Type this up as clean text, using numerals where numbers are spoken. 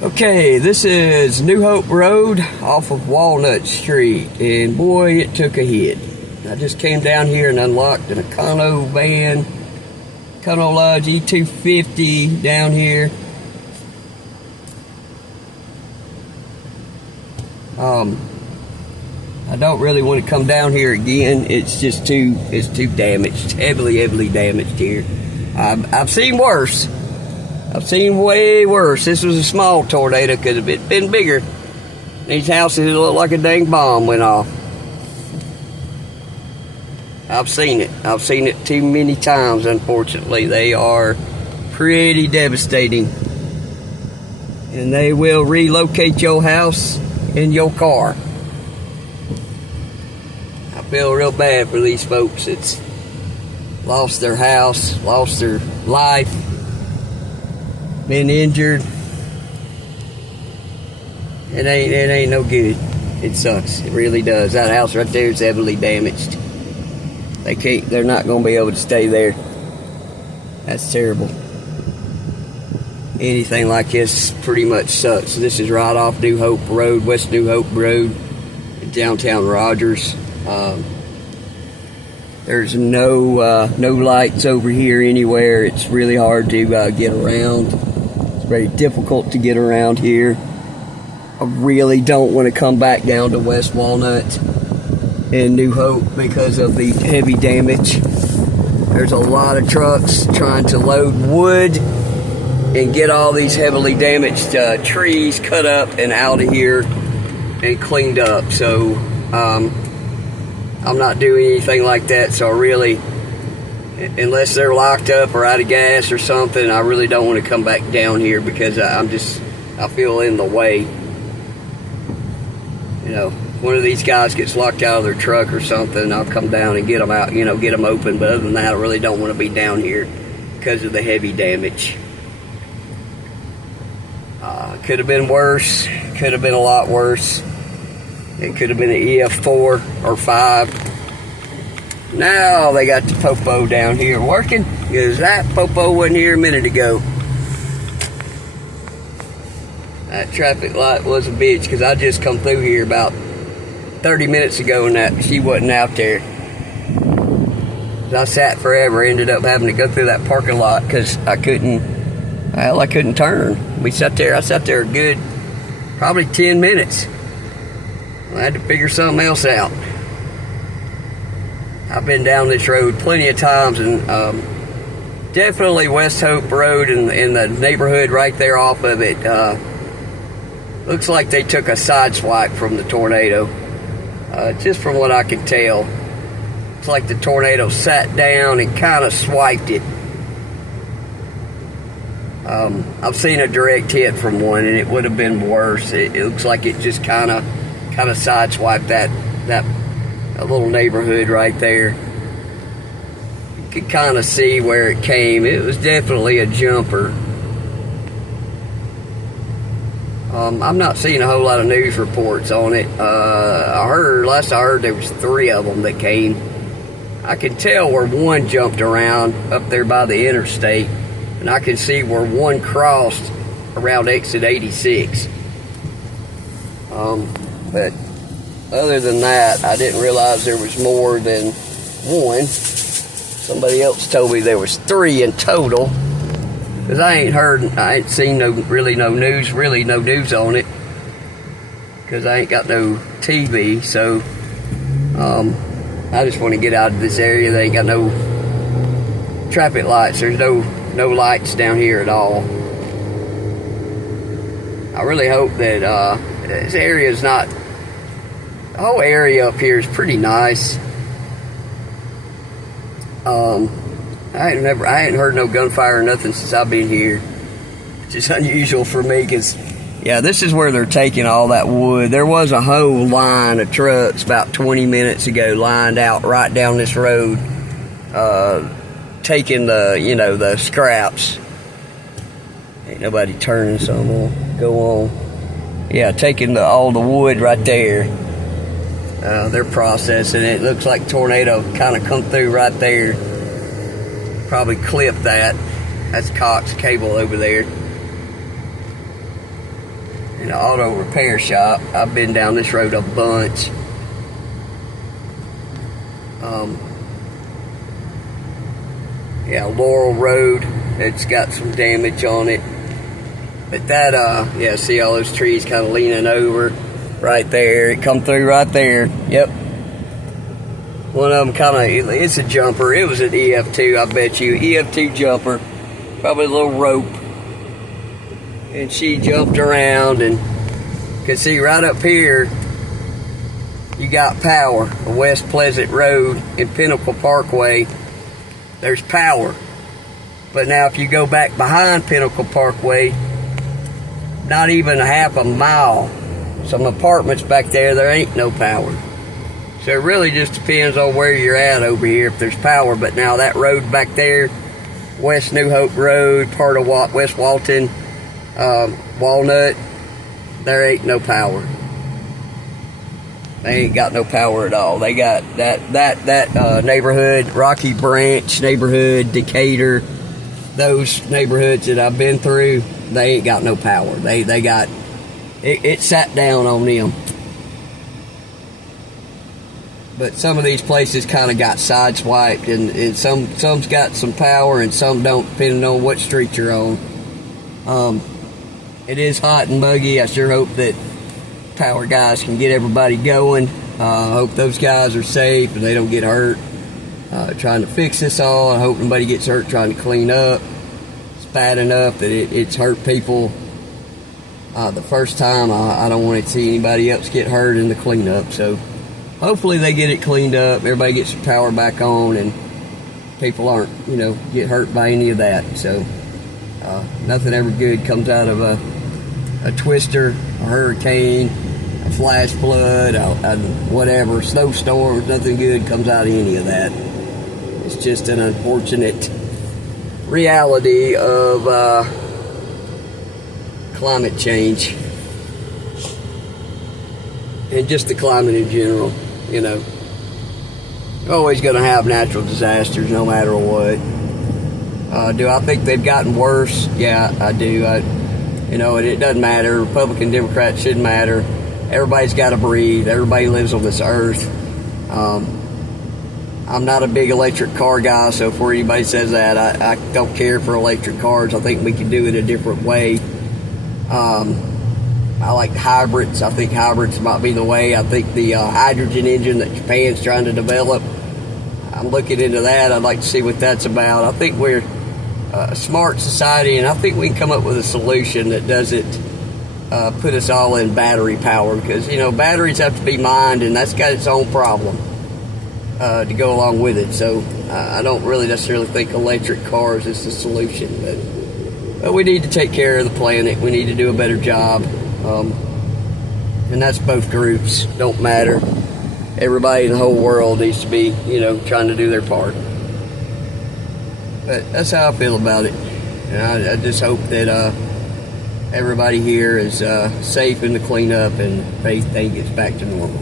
Okay, this is New Hope Road off of Walnut Street, and boy, it took a hit. I just came down here and unlocked an Econo van, Econo Lodge E250 down here. I don't really want to come down here again. It's just too damaged, heavily damaged here. I've seen worse. I've seen way worse. This was a small tornado. Could have been bigger. These houses look like a dang bomb went off. I've seen it. I've seen it too many times, unfortunately. They are pretty devastating. And they will relocate your house and your car. I feel real bad for these folks that's lost their house, lost their life, been injured. It ain't no good. It sucks. It really does. That house right there is heavily damaged. They're not gonna be able to stay there. That's terrible. Anything like this pretty much sucks. This is right off New Hope Road, West New Hope Road, in downtown Rogers. There's no lights over here anywhere. It's really hard to get around. It's very difficult to get around here. I really don't want to come back down to West Walnut and New Hope because of the heavy damage. There's a lot of trucks trying to load wood and get all these heavily damaged trees cut up and out of here and cleaned up. So I'm not doing anything like that. So really, unless they're locked up or out of gas or something, I really don't want to come back down here because I feel in the way. You know, one of these guys gets locked out of their truck or something, I'll come down and get them out, get them open. But other than that, I really don't want to be down here because of the heavy damage. Could have been worse. Could have been a lot worse. It could have been an EF4 or 5. Now they got the popo down here working, because that popo wasn't here a minute ago. That traffic light was a bitch, because I just come through here about 30 minutes ago and she wasn't out there. I sat forever, ended up having to go through that parking lot because I couldn't turn. I sat there a good probably 10 minutes. I had to figure something else out. I've been down this road plenty of times, and definitely West Hope Road and in the neighborhood right there off of it. Looks like they took a side swipe from the tornado, just from what I can tell. It's like the tornado sat down and kind of swiped it. I've seen a direct hit from one, and it would have been worse. It looks like it just kind of sideswiped that little neighborhood right there. You could kind of see where it came. It was definitely a jumper. I'm not seeing a whole lot of news reports on it. Last I heard there was 3 of them that came. I can tell where one jumped around up there by the interstate, and I can see where one crossed around exit 86. But other than that, I didn't realize there was more than one. Somebody else told me there was 3 in total. Because I ain't seen no news on it. Because I ain't got no TV, so I just want to get out of this area. They ain't got no traffic lights. There's no lights down here at all. I really hope that this area is not. The whole area up here is pretty nice. I ain't heard no gunfire or nothing since I've been here, which is unusual for me, because yeah, this is where they're taking all that wood. There was a whole line of trucks about 20 minutes ago lined out right down this road, taking the scraps. Ain't nobody turning, so I'm gonna go on. Yeah, taking all the wood right there. They're processing it. Looks like tornado kind of come through right there. Probably clipped that. That's Cox cable over there. an auto repair shop. I've been down this road a bunch. Yeah, Laurel Road, it's got some damage on it. But that, yeah, see all those trees kind of leaning over right there. It come through right there. Yep. One of them kind of, it's a jumper. It was an EF2, I bet you. EF2 jumper. Probably a little rope. And she jumped around, and you can see right up here, you got power. West Pleasant Road and Pinnacle Parkway, there's power. But now if you go back behind Pinnacle Parkway, not even a half a mile, some apartments back there, there ain't no power. So it really just depends on where you're at over here if there's power. But now that road back there, West New Hope Road, part of West Walton, Walnut, there ain't no power. They ain't got no power at all. They got that neighborhood, Rocky Branch neighborhood, Decatur, those neighborhoods that I've been through, they ain't got no power. They got it sat down on them. But some of these places kind of got sideswiped, and some's got some power and some don't, depending on what street you're on. It is hot and muggy. I sure hope that power guys can get everybody going. I hope those guys are safe and they don't get hurt trying to fix this all. I hope nobody gets hurt trying to clean up. It's bad enough that it's hurt people the first time. I don't want to see anybody else get hurt in the cleanup. So hopefully they get it cleaned up, everybody gets the power back on, and people aren't, get hurt by any of that. So nothing ever good comes out of a twister, a hurricane, a flash flood, whatever, snowstorms. Nothing good comes out of any of that. It's just an unfortunate reality of climate change and just the climate in general. You're always going to have natural disasters no matter what. Do I think they've gotten worse? Yeah, I do. And it doesn't matter. Republican, Democrat, shouldn't matter. Everybody's got to breathe. Everybody lives on this earth. I'm not a big electric car guy, so before anybody says that, I don't care for electric cars. I think we can do it a different way. I like hybrids. I think hybrids might be the way. I think the hydrogen engine that Japan's trying to develop, I'm looking into that. I'd like to see what that's about. I think we're a smart society, and I think we can come up with a solution that doesn't put us all in battery power, because batteries have to be mined, and that's got its own problem to go along with it. So I don't really necessarily think electric cars is the solution, but we need to take care of the planet. We need to do a better job, and that's both groups. Don't matter. Everybody in the whole world needs to be trying to do their part. But that's how I feel about it. And I just hope that everybody here is safe in the cleanup and everything gets back to normal.